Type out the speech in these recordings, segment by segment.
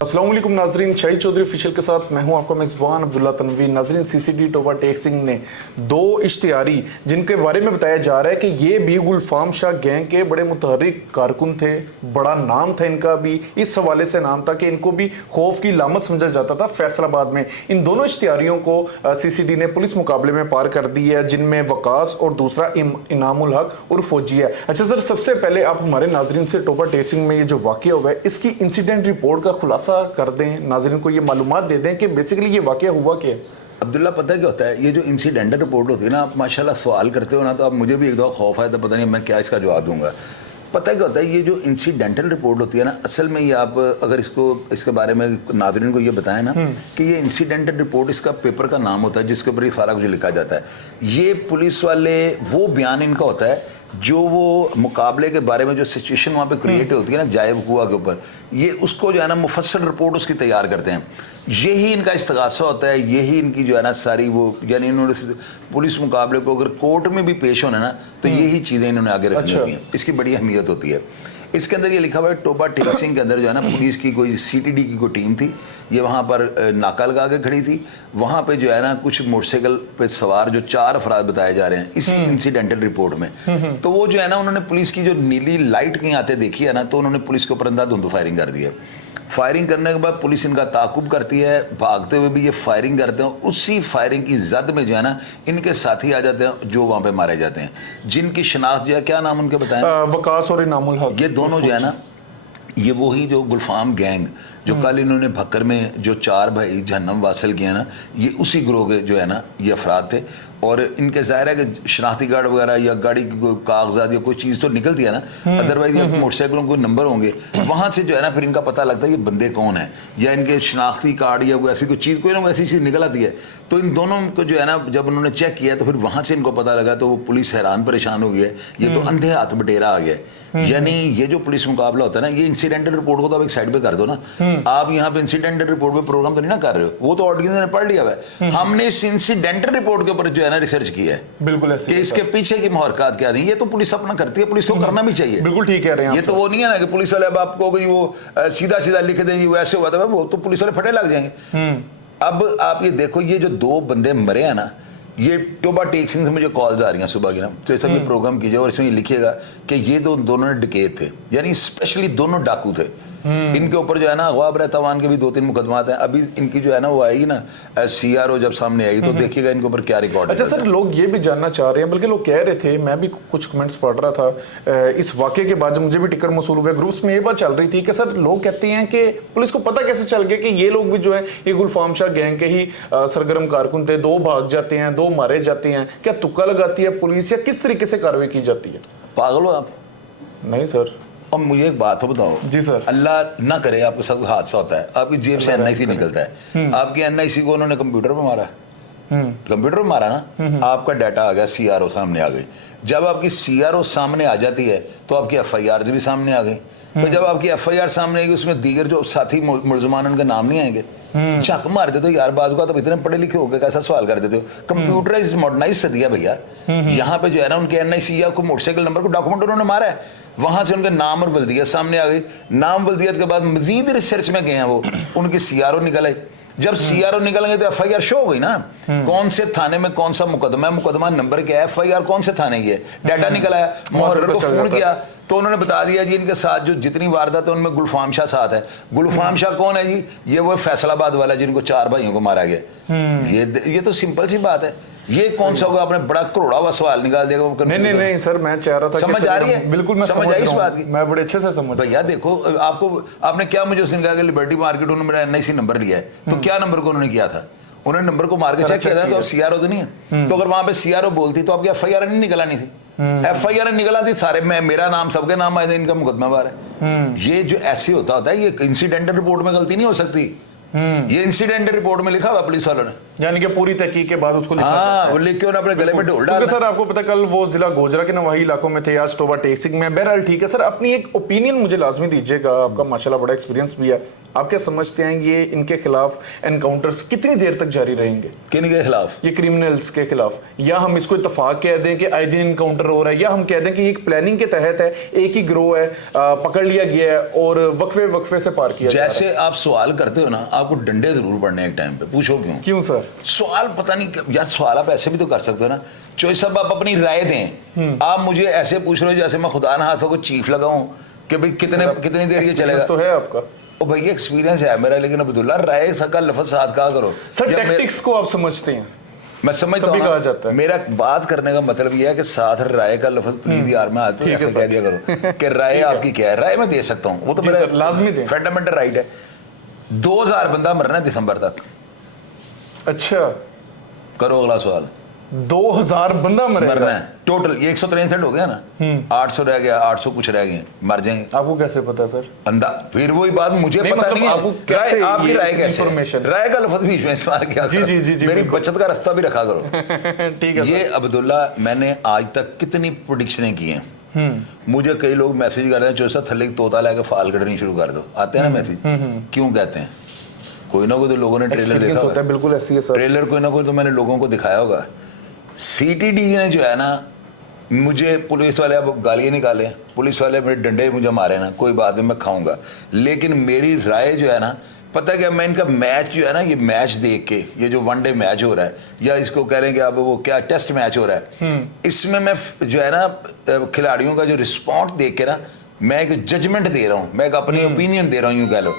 अस्सलाम वालेकुम नाजरीन, शाहिद चौधरी ऑफिशियल के साथ मैं हूं आपका मेज़बान अब्दुल्ला तनवी। नाजरीन, सीसीडी टोबा टेक्सिंग ने दो इश्तिहारी जिनके बारे में बताया जा रहा है कि ये भी गुलफाम शाह गैंग के बड़े मुतहर्रिक कारकुन थे, बड़ा नाम था इनका भी, इस हवाले से नाम था कि इनको भी खौफ की लामत समझा जाता था फैसलाबाद में। इन दोनों इश्तिहारियों को सीसीडी ने पुलिस मुकाबले में पार कर दी है, जिनमें वकास और दूसरा इनामुल हक और फौजी है। अच्छा सर, सबसे पहले आप हमारे नाजरीन से टोबा टेक्सिंग में ये जो वाक़या हुआ है इसकी इंसिडेंट रिपोर्ट का खुलासा कर दें, नाज़रीन को ये मालूमात दे दें कि बेसिकली ये वाक़या हुआ क्या है। अब्दुल्ला, पता है क्या होता है, ये जो इंसिडेंटल रिपोर्ट होती है ना, आप माशाल्लाह सवाल करते हो ना, तो आप मुझे भी एक दफ़ा खौफ आया था, पता नहीं मैं क्या इसका जवाब दूंगा। पता है क्या होता है, ये जो इंसिडेंटल रिपोर्ट होती है ना, असल में ये आप अगर इसके बारे में नाज़रीन को ये बताएं ना कि ये इंसिडेंटल रिपोर्ट इसका पेपर का नाम होता है जिसके ऊपर ये सारा कुछ लिखा जाता है। ये पुलिस वाले वो बयान इनका होता है जो वो मुकाबले के बारे में जो सिचुएशन वहाँ पे क्रिएट होती है ना जायब हुआ के ऊपर, ये उसको जो है ना मुफस्सल रिपोर्ट उसकी तैयार करते हैं। यही इनका इस्तगासा होता है, यही इनकी जो है ना सारी वो, यानी इन्होंने पुलिस मुकाबले को अगर कोर्ट में भी पेश होना ना तो यही चीज़ें इन्होंने आगे रखनी होती हैं। इसकी बड़ी अहमियत होती है। इसके अंदर ये लिखा हुआ है, टोबा टेक्सिंग के अंदर जो है ना पुलिस की कोई सीटीडी की कोई टीम थी, ये वहाँ पर नाका लगा के खड़ी थी। वहाँ पे जो है ना कुछ मोटरसाइकिल पे सवार जो 4 अफराद बताए जा रहे हैं इसी इंसिडेंटल रिपोर्ट में। तो वो जो है ना उन्होंने पुलिस की जो नीली लाइट कहीं आते देखी है ना, तो उन्होंने पुलिस के ऊपर अंधाधुंध फायरिंग कर दी है। फायरिंग करने के बाद पुलिस इनका ताकुब करती है, भागते हुए भी ये फायरिंग करते हैं। उसी फायरिंग की जद में जो है ना इनके साथी आ जाते हैं जो वहाँ पे मारे जाते हैं, जिनकी शनाख्त जो है, क्या नाम उनके बताएं? वकास और इनामुल हक। ये दोनों जो है ना, ये वही जो गुलफाम गैंग जो कल इन्होंने भक्कर में जो 4 भाई जहन्नम वासिल किया ना, ये उसी ग्रोह के जो है ना ये अफराद थे। और इनके ज़ाहिर है कि शनाख्ती कार्ड वगैरह या गाड़ी की कोई कागजात या कोई चीज़ तो निकलती है ना, अदरवाइज या मोटरसाइकिलों को नंबर होंगे, वहाँ से जो है ना फिर इनका पता लगता है ये बंदे कौन है, या इनके शनाख्ती कार्ड या कोई ऐसी कोई चीज़, कोई ना कोई ऐसी चीज़ निकल आती है। तो इन दोनों को जो है ना जब उन्होंने चेक किया तो फिर वहाँ से इनको पता लगा, तो वो पुलिस हैरान परेशान हो गई है, ये तो अंधे हाथ बटेरा आ गया। यानी ये जो पुलिस मुकाबला होता है ना, ये इंसिडेंटल रिपोर्ट को तो आप एक साइड पे कर दो ना। आप यहाँ पे इंसिडेंटल रिपोर्ट पे प्रोग्राम तो नहीं ना कर रहे हो, वो तो ऑडियंस ने पढ़ लिया है। हमने इस इंसिडेंटल रिपोर्ट के ऊपर जो है ना रिसर्च किया है, बिल्कुल ऐसे कि इसके पीछे की मुहरकत क्या थी। ये तो पुलिस अपना करती है, पुलिस को करना भी चाहिए। बिल्कुल ठीक कह रहे हैं। ये तो वो नहीं है ना कि पुलिस वाले अब आपको वो सीधा सीधा लिख देंगे वो ऐसे हुआ था, वो तो पुलिस वाले फटे लग जाएंगे। अब आप ये देखो, ये जो 2 बंदे मरे हैं ना, ये टोबा टेक्सिंग से मुझे कॉल्स आ रही हैं सुबह की ना, तो ये सब प्रोग्राम कीजिए और इसमें ये लिखिएगा कि ये दोनों डकैत थे, यानी स्पेशली दोनों डाकू थे। इनके ऊपर जो है ना अगवा रहतवान के भी 2-3 मुकदमात हैं। अभी इनकी जो है ना वो आएगी ना CRO जब सामने आई तो देखिएगा इनके ऊपर क्या रिकॉर्ड है। अच्छा सर, लोग ये भी जानना चाह रहे हैं, बल्कि लोग कह रहे थे, मैं भी कुछ कमेंट्स पढ़ रहा था इस वाक़े के बाद जब मुझे भी टिकर मसूल हुए, ग्रुप्स में ये बात चल रही थी कि सर लोग कहते हैं कि पुलिस को पता कैसे चल गया कि ये लोग भी जो है ये गुलफाम शाह गैंग के ही सरगर्म कारकुन थे, 2 भाग जाते हैं, 2 मारे जाते हैं। क्या तुक्का लगाती है पुलिस या किस तरीके से कार्रवाई की जाती है? पागल हो आप? नहीं सर। अब मुझे एक बात हो बताओ जी सर, अल्लाह ना करे आपके साथ हादसा होता है, आपकी जेब से NIC निकलता है, आपकी NIC को उन्होंने कंप्यूटर पे मारा, कंप्यूटर पे मारा ना, आपका डाटा आ गया, CRO सामने आ गई। जब आपकी CRO सामने आ जाती है तो आपकी FIR भी सामने आ गई। तो जब आपकी FIR सामने आएगी उसमें दीगर जो साथी मुलजमान उनके नाम नहीं आएंगे। झक मार देते हो यार, बाजू का तो इतने पढ़े लिखे हो गए, कैसा सवाल कर देते हो? कंप्यूटराइज मॉडर्नाइज सदिया भैया। यहाँ पे जो है ना उनके NIC या मोटरसाइकिल नंबर को डॉक्यूमेंट उन्होंने मारा है, वहां से उनका नाम और बल्दियत सामने आ गई। नाम बल्दियत के बाद मजीद रिसर्च में गए हैं वो, उनकी CRO निकल आई। जब CRO निकलेंगे तो FIR शो हो गई ना, कौन से थाने में कौन सा मुकदमा है, मुकदमा नंबर क्या है, FIR कौन से थाने की है, डाटा निकला है। मुहर्रिर को फोन किया तो उन्होंने बता दिया जी इनके साथ जो जितनी वारदात है उनमें गुलफाम शाह साथ है। गुलफाम शाह कौन है जी? ये वो फैसलाबाद वाला जिनको 4 भाइयों को मारा गया। ये तो सिंपल सी बात है। ये कौन सा होगा? आपने बड़ा करोड़ा हुआ सवाल निकाल दिया। नहीं सर, मैं चाह रहा था समझ आ रही है? बिल्कुल मैं समझ आई इस बात की, मैं बड़े अच्छे से समझ। भैया देखो, आपने क्या मुझे उसने कहा कि लिबर्टी मार्केट उन्होंने मेरा NIC नंबर लिया है, तो क्या नंबर को उन्होंने किया था? उन्होंने नंबर को मार के चेक किया था, तो CRO तो नहीं है। तो अगर वहां पे CRO बोलती तो आपकी FIR नहीं निकल आनी थी। FIR निकल आती सारे, मेरा नाम सबके नाम आए थे, इनका मुकदमा बार है। ये जो ऐसे होता है, ये इंसिडेंटल रिपोर्ट में गलती नहीं हो सकती। ये इंसिडेंटल रिपोर्ट में लिखा हुआ पुलिस वालों ने। यानी कि पूरी तहकीक के बाद उसको लिखा जाता हाँ है। वो लिख के उन्होंने अपने गले में ढोल क्योंकि डाला। सर आपको पता है, कल वो जिला गोजरा के नवाही इलाकों में थे, आज टोबा टेक्सिंग में। बहरहाल ठीक है सर, अपनी एक ओपिनियन मुझे लाजमी दीजिएगा, आपका माशाल्लाह बड़ा एक्सपीरियंस भी है। आप क्या समझते हैं ये इनके खिलाफ एनकाउंटर्स कितनी देर तक जारी रहेंगे? किन के खिलाफ? ये क्रिमिनल्स के खिलाफ, या हम इसको इत्तेफाक कह दें कि आए दिन इनकाउंटर हो रहा है, या हम कह दें कि एक प्लानिंग के तहत है, एक ही ग्रोह है, पकड़ लिया गया है और वक्फे वक्फे से पार किया जा रहा है। जैसे आप सवाल करते हो ना, आपको डंडे जरूर पड़ने एक टाइम पे। पूछो क्यों? क्यों सर? सवाल पता नहीं यार, सवाल आप ऐसे भी तो कर सकते हो ना। चॉइस साहब आप अपनी राय दें। आप मुझे ऐसे पूछ रहे हो जैसे मैं खुदा ना हाथों को चीफ लगाऊं कि भाई कितनी देर ये चलेगा। तो है आपका ओ भैया एक्सपीरियंस है मेरा, लेकिन अब्दुल्ला राय का लफ्ज साथ कहा करो सर। जब टैक्टिक्स को आप समझते हैं? मैं समझता तभी हूं कहा जाता ना, है। मेरा बात करने का मतलब यह है कि साथ राय का लफ्ज प्लीज यार मैं आते ठीक है ऐसे कह दिया करो कि राय आपकी क्या है। राय मैं दे सकता हूं, वो तो जी मेरा सर, लाजमी दें। फंडामेंटल राइट है। 2000 बंदा मरना है दिसंबर तक। अच्छा, करो अगला सवाल। 2000 बंदा मरना मरेगा? है टोटल। ये 163 हो गया ना, 800 रह गया, 800 कुछ रह गए, मर जाएंगे। आपको कैसे पता सर? अंदा फिर वही बात मुझे नहीं, पता मतलब नहीं है। आपको कैसे आपकी ये राय कैसे? इंफॉर्मेशन? राय का लफ्ज बीच में इस्तेमाल किया जी, करो। जी, जी, जी, मेरी बिल्कुल। बचत का रास्ता भी रखा करो। ठीक है ये सर। अब्दुल्ला मैंने आज तक कितनी प्रोडिक्शनें की हैं। मुझे कई लोग मैसेज कर रहे हैं, चौसा थल्ले तोता लाके फाल कटनी शुरू कर दो। आते हैं ना मैसेज, क्यों कहते हैं? कोई ना कोई तो लोगों ने ट्रेलर एक्सपीरियंस देखा होता है, बिल्कुल ऐसी है सर। ट्रेलर कोई ना कोई तो मैंने लोगों को दिखाया होगा। सीटीडी ने जो है ना, मुझे पुलिस वाले अब गालियाँ निकाले, पुलिस वाले मेरे डंडे मुझे मारे ना, कोई बात नहीं मैं खाऊंगा, लेकिन मेरी राय जो है ना, पता क्या, मैं इनका मैच जो है ना, ये मैच देख के, ये जो वनडे मैच हो रहा है या इसको कह रहे हैं कि अब वो क्या टेस्ट मैच हो रहा है, इसमें मैं जो है ना खिलाड़ियों का जो रिस्पॉन्स देख के ना, मैं एक जजमेंट दे रहा हूँ, मैं एक अपनी ओपिनियन दे रहा हूँ, यूँ कह लो।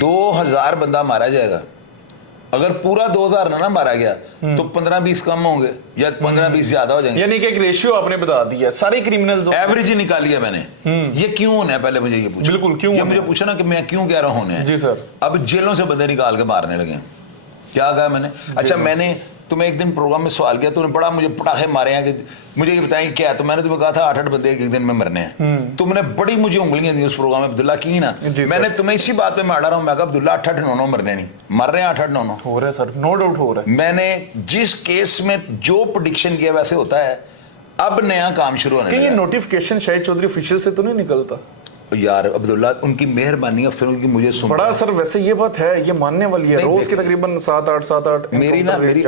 2000 बंदा मारा जाएगा। अगर पूरा 2000 ना मारा गया तो 15-20 कम होंगे या 15-20 ज्यादा हो जाएंगे। यानी कि एक रेशियो आपने बता दिया, सारे क्रिमिनल्स एवरेज ही निकाली है मैंने। ये क्यों होना है, पहले मुझे ये पूछो। बिल्कुल, क्यों ये होना मुझे है? पूछा ना कि मैं क्यों कह रहा हूं होने। जी सर। अब जेलों से बंदे निकाल के मारने लगे। क्या कहा मैंने? अच्छा, मैंने तुम्हें एक दिन प्रोग्राम में सवाल किया, तूने बड़ा मुझे पटाखे मारे हैं कि मुझे ये बताएं क्या है, तो मैंने तुम्हें कहा था 8-8 बंदे एक दिन में मरने हैं। तुमने बड़ी मुझे उंगलियां दी उस प्रोग्राम में अब्दुल्ला की ना। मैंने तुम्हें इसी बात पे मारा रहा हूं, मैं कहा अब्दुल्ला 8-8-9 मरने नहीं, मर रहे हैं 8-8-9 हो रहा है सर, नो डाउट हो रहा है। मैंने जिस केस में जो प्रेडिक्शन किया वैसे होता है। अब नया काम शुरू होने कि ये लगा। नोटिफिकेशन शाहिद चौधरी ऑफिशियल से तो नहीं निकलता? यार अब्दुल्ला, उनकी मेहरबानी अफसरों की मुझे सुन बड़ा सर, वैसे ये बात है, ये मानने वाली है। नहीं, रोज के तकरीबन 7-8 मेरी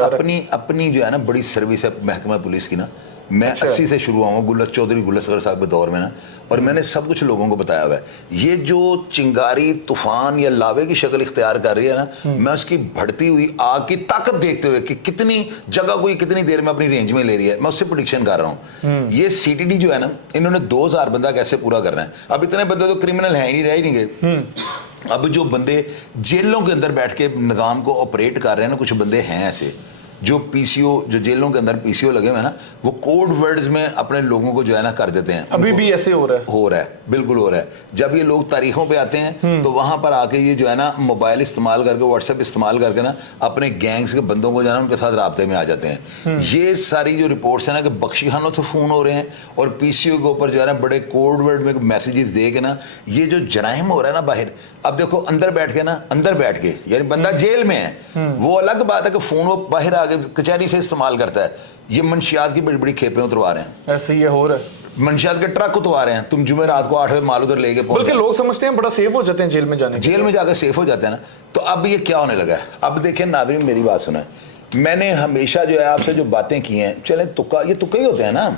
अपनी जो है ना बड़ी सर्विस है महकमा पुलिस की ना। मैं 80 से शुरू हुआ हूँ चौधरी गुलसगर साहब के दौर में ना, और मैंने सब कुछ लोगों को बताया हुआ है। ये जो चिंगारी तूफान या लावे की शक्ल इख्तियार कर रही है ना, मैं उसकी बढ़ती हुई आग की ताकत देखते हुए कि कितनी जगह कोई कितनी देर में अपनी रेंज में ले रही है, मैं उससे प्रेडिक्शन कर रहा हूँ। ये सीटीडी जो है ना, इन्होंने 2000 बंदा कैसे पूरा करना है। अब इतने बंदे तो क्रिमिनल है ही नहीं, रह ही नहीं गए। अब जो बंदे जेलों के अंदर बैठ के निज़ाम को ऑपरेट कर रहे हैं ना, कुछ बंदे हैं ऐसे जो पीसीओ, जो जेलों के अंदर पीसीओ लगे हुए हैं ना, वो कोड वर्ड्स में अपने लोगों को जो है ना कर देते हैं। अभी भी ऐसे हो रहा है, बिल्कुल हो रहा है। जब ये लोग तारीखों पे आते हैं तो वहां पर आके ये जो है ना मोबाइल इस्तेमाल करके, व्हाट्सएप इस्तेमाल करके ना अपने गैंग्स के बंदों को जो है ना उनके साथ राब्ते में आ जाते हैं। ये सारी जो रिपोर्ट्स है ना कि बख्शीखानों से फोन हो रहे हैं और पीसीओ के ऊपर जो है ना बड़े कोड वर्ड में मैसेजेस दे के ना, ये जो जराइम हो रहा है ना बाहर। अब देखो अंदर बैठ के यानी बंदा जेल में है, वो अलग बात है कि फोन वो बाहर आके कचहरी से इस्तेमाल करता है। ये मंशियात की बड़ी बड़ी खेपें उतरवा रहे हैं, ऐसे ही हो रहा है। मंशियात के ट्रक उतरवा रहे हैं। तुम जुमे रात को 8 बजे माल उधर लेके बल्कि लोग समझते हैं बड़ा सेफ हो जाते हैं जेल में जाने के। जेल में जाकर सेफ हो जाते हैं ना। तो अब ये क्या होने लगा है? अब देखिए नाज़रीन, मेरी बात सुना, मैंने हमेशा जो है आपसे जो बातें की हैं, चले तुक्का, ये तुक्के ही होते हैं ना।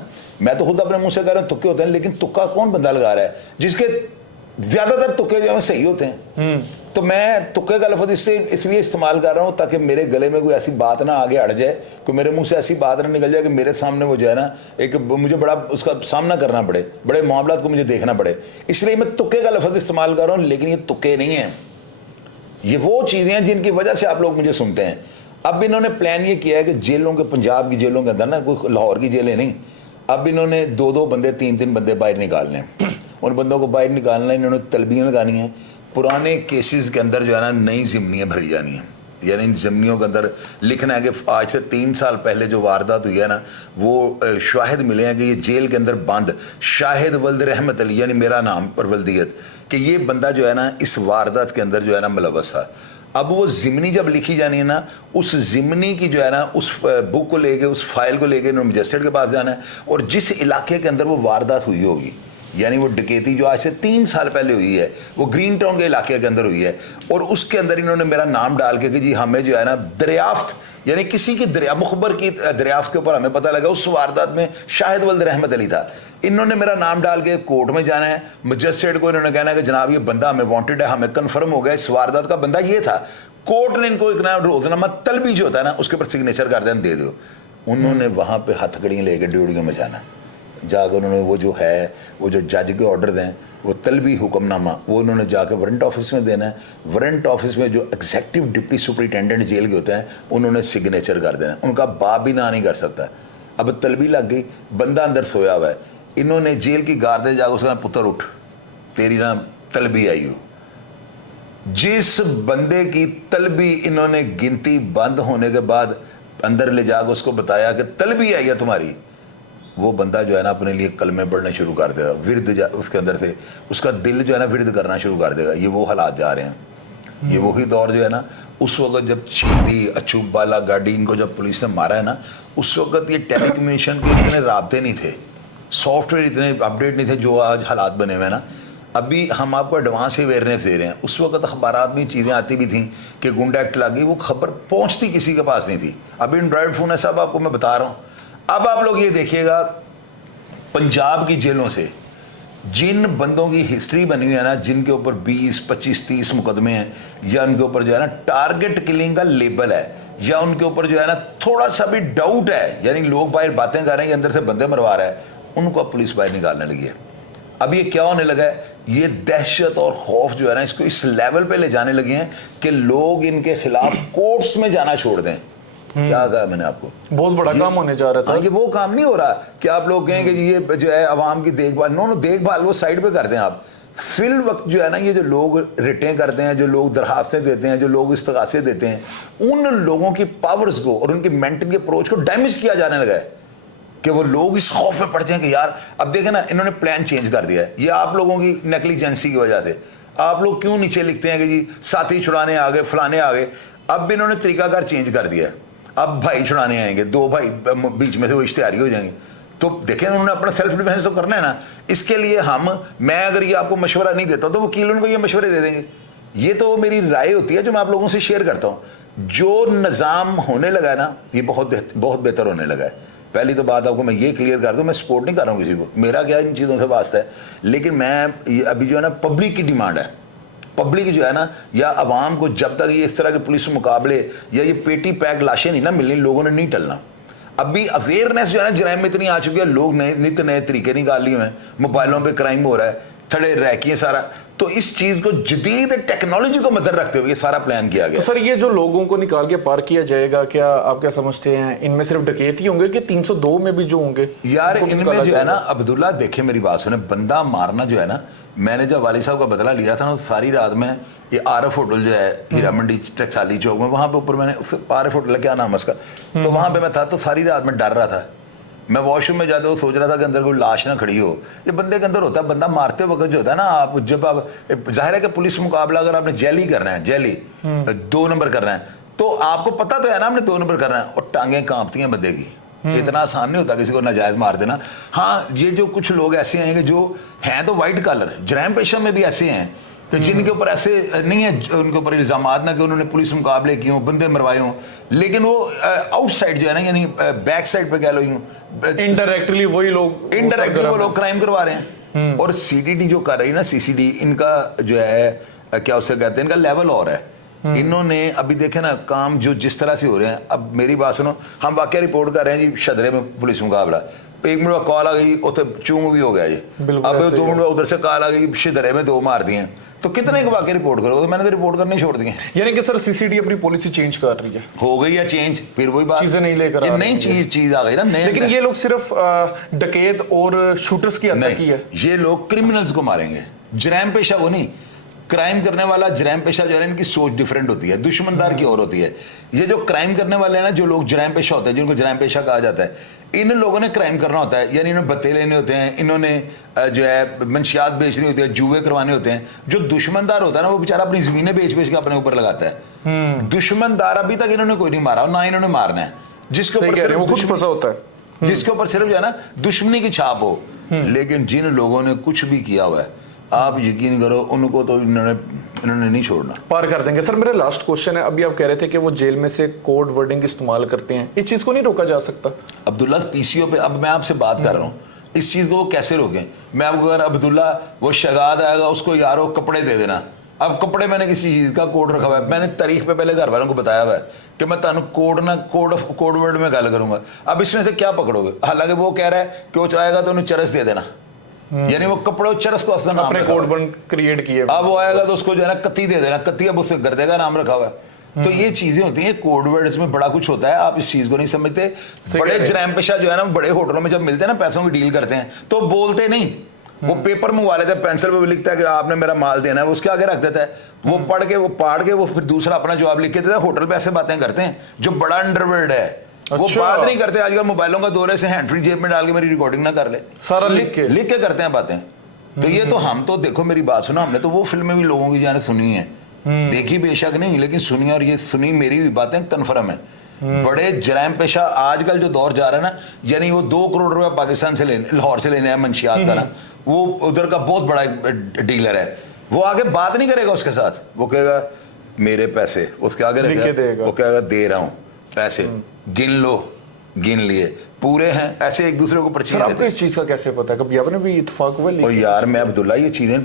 मैं तो खुद अपने मुंह से कह रहा हूँ तुक्के होते हैं, लेकिन तुक्का कौन बंदा लगा रहा है? जिसके ज्यादातर तुक्के जो है सही होते हैं। तो मैं तुक्के का लफ्ज इसलिए इस्तेमाल कर रहा हूं ताकि मेरे गले में कोई ऐसी बात ना आगे अड़ जाए, कोई मेरे मुंह से ऐसी बात ना निकल जाए कि मेरे सामने वो जो है ना एक मुझे बड़ा उसका सामना करना पड़े, बड़े मामलात को मुझे देखना पड़े। इसलिए मैं तुक्के का लफ्ज इस्तेमाल कर रहा हूं, लेकिन ये तुक्के नहीं है, ये वो चीजें हैं जिनकी वजह से आप लोग मुझे सुनते हैं। अब इन्होंने प्लान ये किया है कि जेलों के, पंजाब की जेलों के अंदर ना, कोई लाहौर की जेलें नहीं, अब इन्होंने 2-2 बंदे, 3-3 बंदे बाहर निकालने हैं। उन बंदों को बाहर निकालना, इन्होंने तलबियाँ लगानी है। पुराने केसेस के अंदर जो है ना नई ज़िम्नियाँ भरी जानी है, यानी इन ज़िम्नियों के अंदर लिखना है कि आज से 3 साल पहले जो वारदात हुई है ना, वो शाहिद मिले हैं कि ये जेल के अंदर बंद शाहिद वल्द रहमत अली, यानी मेरा नाम पर वल्दियत, कि ये बंदा जो है ना इस वारदात के अंदर जो है ना मुलव्वस था। अब वो जिमनी जब लिखी जानी है ना, उस जिमनी की जो है ना, उस बुक को लेके, उस फाइल को लेके इन्होंने मजिस्ट्रेट के पास जाना है, और जिस इलाके के अंदर वो वारदात हुई होगी, यानी वो डकैती जो आज से 3 साल पहले हुई है, वो ग्रीन टाउन के इलाके के अंदर हुई है, और उसके अंदर इन्होंने मेरा नाम डाल के कि जी हमें जो है ना दरियाफ्त, यानी किसी की मुखबर की दरियाफ्त के ऊपर हमें पता लगा उस वारदात में शाहिद वल्द रहमत अली था। इन्होंने मेरा नाम डाल के कोर्ट में जाना है, मजिस्ट्रेट को इन्होंने कहना है कि जनाब ये बंदा हमें वांटेड है, हमें कंफर्म हो गया इस वारदात का बंदा ये था। कोर्ट ने इनको एक रोजनामा तलबी जो होता है ना, उसके ऊपर सिग्नेचर कर देना, दे दो। उन्होंने वहां पे हथकड़ियां लेके ड्यूटियों में जाना, जाकर उन्होंने वो जो है, वो जो जज के ऑर्डर दें, वो तलबी हुक्मनामा, वो उन्होंने जाकर वारंट ऑफिस में देना है। वारंट ऑफिस में जो एग्जीक्यूटिव डिप्टी सुपरिटेंडेंट जेल के होते हैं, उन्होंने सिग्नेचर कर देना, उनका बाप भी ना नहीं कर सकता। अब तलबी लग गई, बंदा अंदर सोया हुआ है, इन्होंने जेल की गार्ड जाकर उसका पुत्र उठ, तेरी ना तलबी आई हो। जिस बंदे की तलबी इन्होंने गिनती बंद होने के बाद अंदर ले जाकर उसको बताया कि तलबी आई है तुम्हारी, वो बंदा जो है ना अपने लिए कलमे पढ़ने शुरू कर देगा, विरद उसके अंदर से उसका दिल जो है ना विरद करना शुरू कर देगा। ये वो हालात जा रहे हैं, ये वही दौर जो है ना, उस वक्त जब चींदी अचूब बाला गाड़ी इनको जब पुलिस ने मारा है ना, उस वक्त ये टेलीकम्युनिकेशन के इतने राब्ते नहीं थे, सॉफ्टवेयर इतने अपडेट नहीं थे जो आज हालात बने हुए हैं ना। अभी हम आपको एडवांस अवेयरनेस दे रहे हैं, उस वक्त अखबारात में चीज़ें आती भी थी कि गुंडा एक्ट लग गई, वो खबर पहुंचती किसी के पास नहीं थी। अभी एंड्रॉयड फ़ोन है सब, आपको मैं बता रहा हूँ। अब आप लोग ये देखिएगा, पंजाब की जेलों से जिन बंदों की हिस्ट्री बनी हुई है ना, जिनके ऊपर 20, 25, 30 मुकदमे हैं, या उनके ऊपर जो है ना टारगेट किलिंग का लेबल है, या उनके ऊपर जो है ना थोड़ा सा भी डाउट है, यानी लोग बाहर बातें कर रहे हैं, अंदर से बंदे मरवा रहा है, उनको अब पुलिस बाहर निकालने लगी है। अब ये क्या होने लगा है, ये दहशत और खौफ जो है ना, इसको इस लेवल पे ले जाने लगे हैं कि लोग इनके खिलाफ कोर्ट्स में जाना छोड़ दें। क्या कहा मैंने आपको, बहुत बड़ा काम होने जा रहा है। ये वो काम नहीं हो रहा कि आप लोग कहें कि ये जो है अवाम की देखभाल, नो देखभाल वो साइड पे कर दें आप। फिल वक्त जो है ना, ये जो लोग रिटें करते हैं, जो लोग दरखास्तें देते हैं, जो लोग इस्तगासे देते हैं, उन लोगों की पावर्स को और उनकी मेंटल अप्रोच को डैमेज किया जाने लगा है कि वो लोग इस खौफ में पड़ते हैं कि यार अब देखें ना, इन्होंने प्लान चेंज कर दिया है। ये आप लोगों की नेग्लिजेंसी की वजह से आप लोग क्यों नीचे लिखते हैं कि जी साथी छुड़ाने आ गए, फलाने आ गए। अब भी इन्होंने तरीकाकार चेंज कर दिया है, अब भाई छुड़ाने आएंगे, 2 भाई बीच में से वो इश्तेहारी हो जाएंगे। तो देखें, उन्होंने अपना सेल्फ डिफेंस तो करना है ना। इसके लिए मैं अगर ये आपको मशवरा नहीं देता तो वकील उनको ये मशवरे दे देंगे। ये तो मेरी राय होती है जो मैं आप लोगों से शेयर करता हूँ। जो निज़ाम होने लगा है ना, ये बहुत बेहतर होने लगा है। पहली तो बात आपको मैं ये क्लियर कर दूं, मैं सपोर्ट नहीं कर रहा हूँ किसी को, मेरा क्या इन चीज़ों से वास्ता है, लेकिन मैं अभी जो है ना पब्लिक की डिमांड है, पब्लिक जो है ना, या आवाम को जब तक ये इस तरह के पुलिस मुकाबले या ये पेटी पैक लाशें नहीं ना मिलनी, लोगों ने नहीं टलना। अभी अवेयरनेस जो है ना जराइम में इतनी आ चुकी है, लोग नित नए तरीके निकाल लिए हैं, मोबाइलों पे क्राइम हो रहा है, थड़े रैकी सारा। तो इस चीज को जदीद टेक्नोलॉजी को मद्देनजर रखते हुए ये सारा प्लान किया गया। तो सर, ये जो लोगों को निकाल के पार किया जाएगा, क्या आप क्या समझते हैं, इनमें सिर्फ डकैती होंगे कि 302 में भी जो होंगे? यार इनमें जो है ना, अब्दुल्ला देखे मेरी बात सुने, बंदा मारना जो है ना, मैंने जब वाली साहब का बदला लिया था ना, सारी रात में ये आरएफ होटल जो है हीरा मंडी टकसाली चौक में, वहां पे ऊपर मैंने आरएफ होटल क्या नाम है उसका, तो वहां पे मैं था, तो सारी रात में डर रहा था। मैं वॉशरूम में जाते हुए सोच रहा था कि अंदर कोई लाश ना खड़ी हो। ये बंदे के अंदर होता है, बंदा मारते वक्त जो होता है ना, आप जब आप जाहिर है कि पुलिस मुकाबला अगर आपने जैली करना है, जैली 2 नंबर करना है, तो आपको पता तो है ना आपने 2 नंबर करना है, और टांगें कांपती हैं बंदे की। इतना आसान नहीं होता किसी को नाजायज मार देना। हाँ, ये जो कुछ लोग ऐसे हैं कि जो हैं तो वाइट कॉलर, जराइम पेशा में भी ऐसे हैं कि जिनके ऊपर ऐसे नहीं है, उनके ऊपर इल्जाम ना कि उन्होंने पुलिस मुकाबले किए हों, बंदे मरवाए हों, लेकिन वो आउटसाइड जो है ना, यानी बैक साइड पे कह लो, यूं इनडायरेक्टली वो लोग क्राइम करवा रहे हैं। और सीडीडी जो कर रही है ना, सीसीडी, इनका जो है क्या उसे कहते हैं, इनका लेवल और है। इन्होंने अभी देखे ना काम जो जिस तरह से हो रहे हैं। अब मेरी बात सुनो, हम वाकया रिपोर्ट कर रहे हैं जी शदरे में पुलिस मुकाबला, 1 मिनट बाद कॉल आ गई, उसे चूंग भी हो गया जी, अब 2 मिनट बाद उधर से कॉल आ गई, शदरे में 2 मार दिए, तो कितने के वाकई रिपोर्ट करो? तो मैंने तो रिपोर्ट करने छोड़ दिए। यानी कि सर सीसीडी अपनी पॉलिसी चेंज कर रही है, हो गई है चेंज, फिर वही बात, चीजें नहीं लेकर ये नई चीज आ गई ना, लेकिन ये लोग सिर्फ डकैत और शूटर्स की हत्या की है। ये लोग क्रिमिनल्स को मारेंगे, जराइम पेशा वो नहीं। क्राइम करने वाला जराइम पेशा जो है इनकी सोच डिफरेंट होती है, दुश्मनदार की और होती है। ये जो क्राइम करने वाले हैं ना, जो लोग जराइम पेशा होते हैं, जिनको जराइम पेशा कहा जाता है, इन लोगों ने क्राइम करना होता है, यानी इन्होंने बत्ते लेने होते हैं, इन्होंने जो है मंशियात बेचनी होती है, जुए करवाने होते हैं। जो दुश्मनदार होता है ना, वो बेचारा अपनी जमीनें बेच बेच के अपने ऊपर लगाता है। दुश्मनदार अभी तक इन्होंने कोई नहीं मारा और ना इन्होंने मारना है। जिसके सही ऊपर कह रहे हैं, सिर्फ वो खुद फंसा होता है। जिसके ऊपर सिर्फ जो है ना दुश्मनी की छाप हो। लेकिन जिन लोगों ने कुछ भी किया हुआ है, आप यकीन करो उनको तो इन्होंने नहीं छोड़ना, पार कर देंगे। सर मेरा लास्ट क्वेश्चन है, अभी आप कह रहे थे कि वो जेल में से कोड वर्डिंग इस्तेमाल करते हैं, इस चीज को नहीं रोका जा सकता? अब्दुल्ला पीसीओ पे अब मैं आपसे बात कर रहा हूँ, इस चीज को वो कैसे रोकें? मैं आपको अगर अब्दुल्ला वो शहजाद आएगा उसको यारो कपड़े दे देना। अब कपड़े मैंने किसी चीज का कोड रखा हुआ है, मैंने तारीख पे पहले घर वालों को बताया हुआ है कि मैं तानु कोड वर्ड में गल करूंगा। अब इसमें से क्या पकड़ोगे? हालांकि वो कह रहा है कि वो चाहेगा तो उन्हें चरस दे देना, यानी वो कपड़े चरस को असला नाम अपने कोड वर्ड क्रिएट किए। अब वो आएगा तो उसको जो है ना कत्ती दे देना, कत्ती अब उससे गर्दे का नाम रखा हुआ है। तो ये चीजें होती हैं, कोड वर्ड्स में बड़ा कुछ होता है, आप इस चीज को नहीं समझते। बड़े जराइम पेशा जो है ना बड़े होटलों में जब मिलते हैं ना, पैसों की डील करते हैं, तो बोलते नहीं, वो पेपर मंगवा लेते हैं, पेंसिल पे लिखता है कि आपने मेरा माल देना है, वो उसके आगे रख देता है, वो पढ़ के वो पाड़ के वो फिर दूसरा अपना जवाब लिख के देता है। होटल पे ऐसे बातें करते हैं जो बड़ा अंडरवर्ल्ड है। वो बात नहीं करते, आजकल मोबाइलों का दौर है, से हैंड फ्री जेब में डाल के मेरी रिकॉर्डिंग ना कर ले, सारा लिख के करते हैं बातें। तो ये तो हम तो देखो मेरी बात सुनो, हमने तो वो फिल्में भी लोगों की जाने सुनी है, देखी बेशक नहीं लेकिन सुनी, और ये सुनी मेरी भी बातें कन्फर्म है। बड़े जराइम पेशा आजकल जो दौर जा रहा है ना, यानी वो 2 करोड़ रुपया पाकिस्तान से लेने, लाहौर से लेने है मंशियात का ना, वो उधर का बहुत बड़ा डीलर है, वो आगे बात नहीं करेगा उसके साथ, वो कहेगा मेरे पैसे, उसके आगे रखेगा, वो कहेगा दे रहा हूँ पैसे, गिन लो, गिन लिए पूरे हैं, ऐसे एक दूसरे को पर्ची देते हैं। इस चीज का कैसे पता है? कभी आपने भी इत्तेफाक हुआ? और यार मैं अब्दुल्ला ये चीजें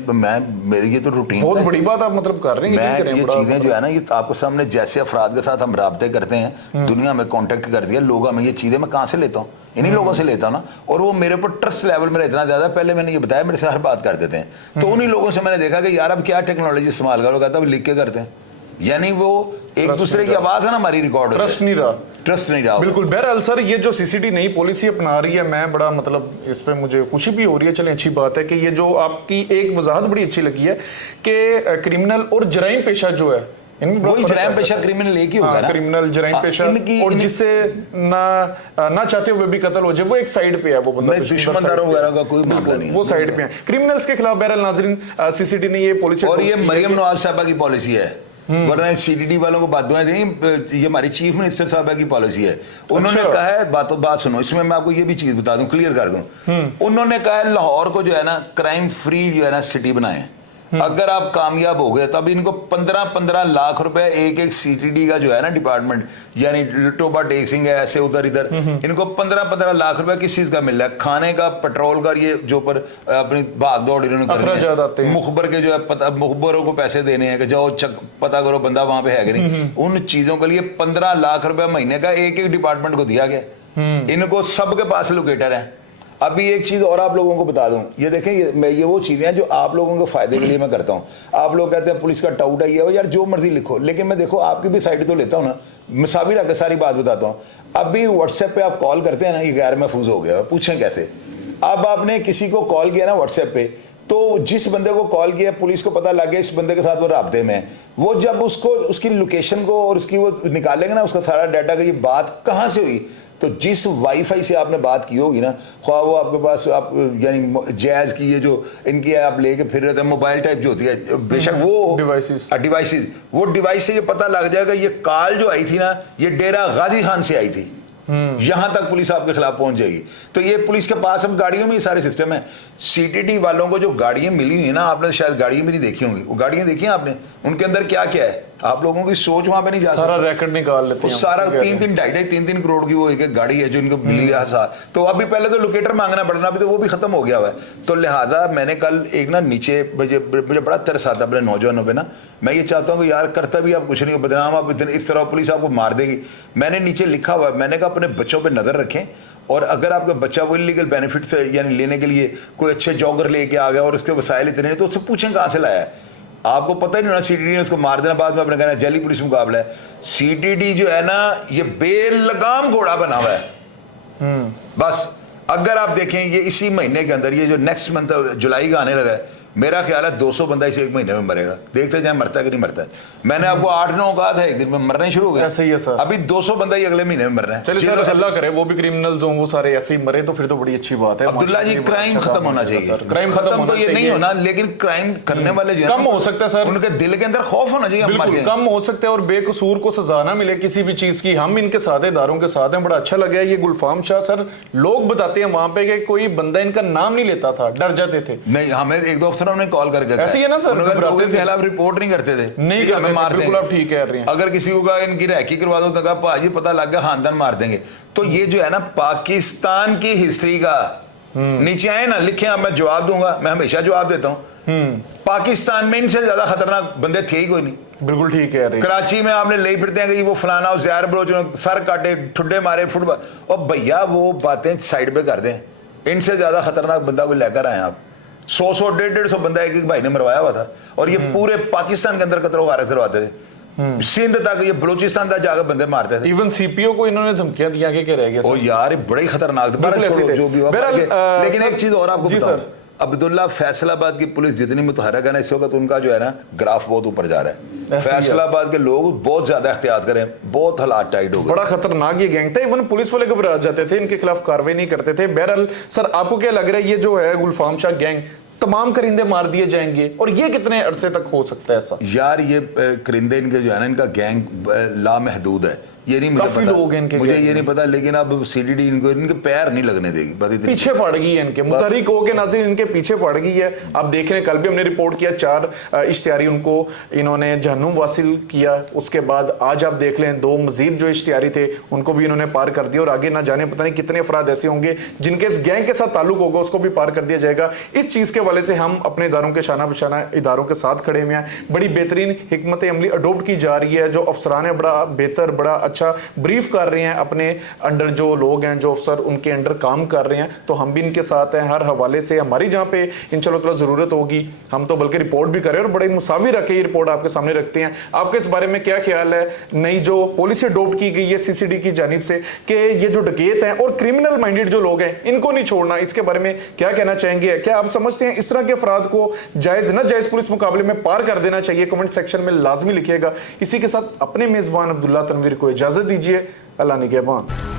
मेरी ये तो रूटीन बहुत बड़ी बात आप मतलब कर रहे हैं। मैं ये चीजें जो है ना, ये आपको सामने जैसे अफराद के साथ हम राब्ते करते हैं, दुनिया में कांटेक्ट कर दिया लोग, हमें ये चीजें मैं कहाँ से लेता हूँ? इन्हीं लोगों से लेता हूँ ना, और वो मेरे ऊपर ट्रस्ट लेवल मेरा इतना ज्यादा, पहले मैंने ये बताया मेरे से हर बात कर देते हैं, तो उन्हीं लोगों से मैंने देखा कि यार अब क्या टेक्नोलॉजी इस्तेमाल करो, कहता है लिख के करते हैं, यानी वो एक दूसरे की आवाज है ना हमारी रिकॉर्ड, ट्रस्ट नहीं रहा। बिल्कुल। बहरहाल सर ये जो सीसीडी नई पॉलिसी अपना रही है, मैं बड़ा मतलब इस पे मुझे खुशी भी हो रही है, चले अच्छी बात है कि ये जो आपकी एक वजाहत बड़ी अच्छी लगी है कि क्रिमिनल और जराइम पेशा जो है, वही जराइम पेशा क्रिमिनल एक ही होगा ना, क्रिमिनल जराइम पेशा, और जिससे ना चाहते हुए भी कत्ल हो जाए, वो एक साइड पे है, वो बंदा दुश्मनदारों वगैरह का कोई मामला नहीं है, वो साइड पे है। क्रिमिनल्स के खिलाफ बहरहाल नाज़रीन सीसीडी ने ये पॉलिसी, और ये मरियम नवाज साहबा की पॉलिसी है, वरना सीडीडी वालों को बात दुआएं दें, ये हमारी चीफ मिनिस्टर साहबा की पॉलिसी है। उन्होंने कहा है, बात सुनो, इसमें मैं आपको ये भी चीज बता दूं, क्लियर कर दूं, उन्होंने कहा है लाहौर को जो है ना क्राइम फ्री जो है ना सिटी बनाए। अगर आप कामयाब हो गए तब इनको 15-15 लाख रुपए एक सीटीडी का जो है ना डिपार्टमेंट, यानी टोबा टेक्सिंग है ऐसे उधर इधर, इनको 15-15 लाख रुपए किस चीज का मिल रहा है? खाने का, पेट्रोल का, ये जो पर अपनी भाग दौड़ इन्होंने कर दी, मुखबर के जो है पता, मुखबरों को पैसे देने हैं कि जाओ पता करो बंदा वहां पे है कि नहीं, उन चीजों के लिए 15 लाख रुपए महीने का एक डिपार्टमेंट को दिया गया। इनको सबके पास लोकेटर है। अभी एक चीज और आप लोगों को बता दूं, ये देखें, ये वो चीजें हैं जो आप लोगों के फायदे के लिए मैं करता हूं। आप लोग कहते हैं पुलिस का टाउट है, ये यार जो मर्जी लिखो, लेकिन मैं देखो आपकी भी साइड तो लेता हूं ना, मसावी रख के सारी बात बताता हूं। अभी व्हाट्सएप पे आप कॉल करते हैं ना, ये गैर महफूज हो गया, पूछें कैसे? अब आपने किसी को कॉल किया ना व्हाट्सएप पे, तो जिस बंदे को कॉल किया पुलिस को पता लग गया इस बंदे के साथ वो राब्ते में, वो जब उसको उसकी लोकेशन को और उसकी वो निकालेंगे ना, उसका सारा डाटा कि ये बात कहाँ से हुई, तो जिस वाईफाई से आपने बात की होगी ना, ख्वाह वो आपके पास आप यानी जैज की ये जो इनकी है आप लेके फिर रहे थे मोबाइल टाइप जो होती है, बेशक वो डिवाइसेस वो डिवाइस से ये पता लग जाएगा ये कॉल जो आई थी ना, ये डेरा गाजी खान से आई थी, यहां तक पुलिस आपके खिलाफ पहुंच जाएगी। तो ये पुलिस के पास अब गाड़ियों में ये सारे सिस्टम है। सीटीडी वालों को जो गाड़ियां मिली हुई है ना, आपने शायद गाड़ियां भी नहीं देखी होंगी, वो गाड़ियां देखी हैं आपने, उनके अंदर क्या क्या है? आप लोगों की सोच वहां पे नहीं जा सकती, सारा रिकॉर्ड निकाल लेते हैं, सारा 3-3 करोड़ की वो एक गाड़ी है जो इनको मिली है। तो अभी पहले तो लोकेटर मांगना पड़ना, अभी तो वो भी खत्म हो गया हुआ है। तो लिहाजा मैंने कल एक ना नीचे मुझे बड़ा तरस आता अपने नौजवानों पे ना, मैं ये चाहता हूँ कि यार करता भी आप कुछ नहीं हो, बदनाम आप इस तरह पुलिस आपको मार देगी। मैंने नीचे लिखा हुआ है, मैंने कहा अपने बच्चों पर नजर रखें, और अगर आपका बच्चा वो इलीगल बेनिफिट से यानी लेने के लिए कोई अच्छे जॉगर लेके आ गया और उसके वसाइल इतने हैं, तो उससे पूछें कहाँ से लाया है। आपको पता ही नहीं होना, सीटीडी ने उसको मार देना, बाद में अपने कहना जैली पुलिस मुकाबला है। सीटीडी जो है ना, ये बेलगाम घोड़ा बना हुआ है। बस अगर आप देखें ये इसी महीने के अंदर, ये जो नेक्स्ट मंथ जुलाई का आने लगा है, मेरा ख्याल है 200 बंदा इसे 1 महीने में मरेगा, देखते जाए मरता है कि नहीं मरता है। मैंने आपको 8-9 कहा था, एक दिन में मरने शुरू हो गया। ऐसे ही है सर। अभी 200 बंदा ही अगले महीने में मर रहे हैं। चलिए सर, अल्लाह करे वो भी क्रिमिनल्स हों, वो सारे ऐसे ही मरे तो फिर तो बड़ी अच्छी बात है। अब्दुल्ला जी, क्राइम खत्म होना चाहिए। क्राइम खत्म तो ये नहीं होना, लेकिन क्राइम करने वाले जो कम हो सकता है सर, उनके दिल के अंदर खौफ होना चाहिए, बिल्कुल कम हो सकता है, और बेकसूर को सजा ना मिले किसी भी चीज की। हम इनके साझेदारों के साथ हैं। बड़ा अच्छा लगा ये गुलफाम शाह सर, लोग बताते हैं वहां पे कि कोई बंदा इनका नाम नहीं लेता था, डर जाते थे। नहीं, हमें 1-2 अफसरों ने कॉल करके ऐसे ही है ना सर, लोगों के खिलाफ रिपोर्ट नहीं करते थे, नहीं हमें मार देंगे। बिल्कुल आप ठीक कह रहे हैं। अगर किसी को कहा इनकी रैकी करवा दो तो कहा भाजी पता लग गया खानदान मार देंगे। तो ये जो है ना पाकिस्तान की हिस्ट्री का, नीचे आए ना लिखे, मैं जवाब दूंगा, मैं हमेशा जवाब देता हूँ। पाकिस्तान में इनसे ज्यादा खतरनाक बंदे थे ही कोई नहीं। बिल्कुल ठीक कह रहे हैं। कराची में आपने ले फिरते हैं कि वो फलाना उस यार बलोच ने सर काटे, ठुड्डे मारे, फुटबॉल, और भैया वो बातें साइड पे कर दें। इनसे ज्यादा खतरनाक बंदा कोई लेकर आए आप। 100 150 बंदा एक भाई ने मरवाया हुआ था, और ये पूरे पाकिस्तान के अंदर कत्ल वारत करवाते थे। सिंध तक, ये बलूचिस्तान तक जाकर बंदे मारते थे। इवन सीपीओ को इन्होंने धमकियां दी आगे के रह गया। ओ यार, ये बड़े खतरनाक थे, जो भी हुआ। लेकिन एक चीज और आपको बताऊं, अब्दुल्ला, फैसलाबाद की पुलिस जितनी मुतहरक है ना इस वक्त, उनका जो है ना ग्राफ बहुत ऊपर जा रहा है। फैसलाबाद के लोग बहुत ज्यादा एहतियात करें, बहुत हालात टाइट हो गए। बड़ा खतरनाक ये गैंग था, इवन पुलिस वाले घबरा जाते थे, इनके खिलाफ कार्रवाई नहीं करते थे। बहरहाल सर, आपको क्या लग रहा है ये जो है गुलफाम शाह गैंग, तमाम करिंदे मार दिए जाएंगे, और ये कितने अरसे तक हो सकता है ऐसा? यार ये करिंदे इनके जो है ना, इनका गैंग लामहदूद है। ये नहीं मुझे पता, लोग हैं इनके, मुझे ये नहीं पता, लेकिन अब सीडीडी इनको, इनके पैर नहीं लगने देगी। पीछे पड़ गई है इनके, मुतहरिक हो के नाज़रीन इनके पीछे पड़ गई है। आप देख रहे हैं, कल भी हमने रिपोर्ट किया 4 इश्तिहारी उनको इन्होंने जहन्नुम वासिल किया। उसके बाद आज आप देख लें 2 मजीद जो इश्तिहारी थे उनको भी इन्होंने पार कर दिया, और आगे ना जाने पता नहीं कितने अफराद ऐसे होंगे जिनके इस गैंग के साथ ताल्लुक होगा, उसको भी पार कर दिया जाएगा। इस चीज के वाले से हम अपने इदारों के शाना बशाना इदारों के साथ खड़े हुए हैं। बड़ी बेहतरीन हिकमत अमली अडोप्ट की जा रही है, जो अफसरान है बड़ा बेहतर, बड़ा अच्छा ब्रीफ कर रहे हैं अपने अंडर, जो लोग हैं, जो अफसर उनके अंडर काम कर रहे हैं। तो हम भी इनके साथ हैं हर हवाले से। हमारी जहां पे इंशाल्लाह ताला जरूरत होगी, हम तो बल्कि रिपोर्ट भी करें, और बड़े मुसावी रख के ये रिपोर्ट आपके सामने रखते हैं। आपके इस बारे में क्या ख्याल है? नई जो पॉलिसी अडॉप्ट की गई है सीसीडी की जानिब से, कि ये जो डकैत हैं और क्रिमिनल माइंडेड जो लोग हैं इनको नहीं छोड़ना, इसके बारे में क्या कहना चाहेंगे? क्या आप समझते हैं इस तरह के अफराद को जायज न जायज पुलिस मुकाबले में पार कर देना चाहिए? कमेंट सेक्शन में लाजमी लिखिएगा। इसी के साथ अपने मेजबान अब्दुल्ला तनवीर को इजाजत दीजिए। अल्लाह निगहबान।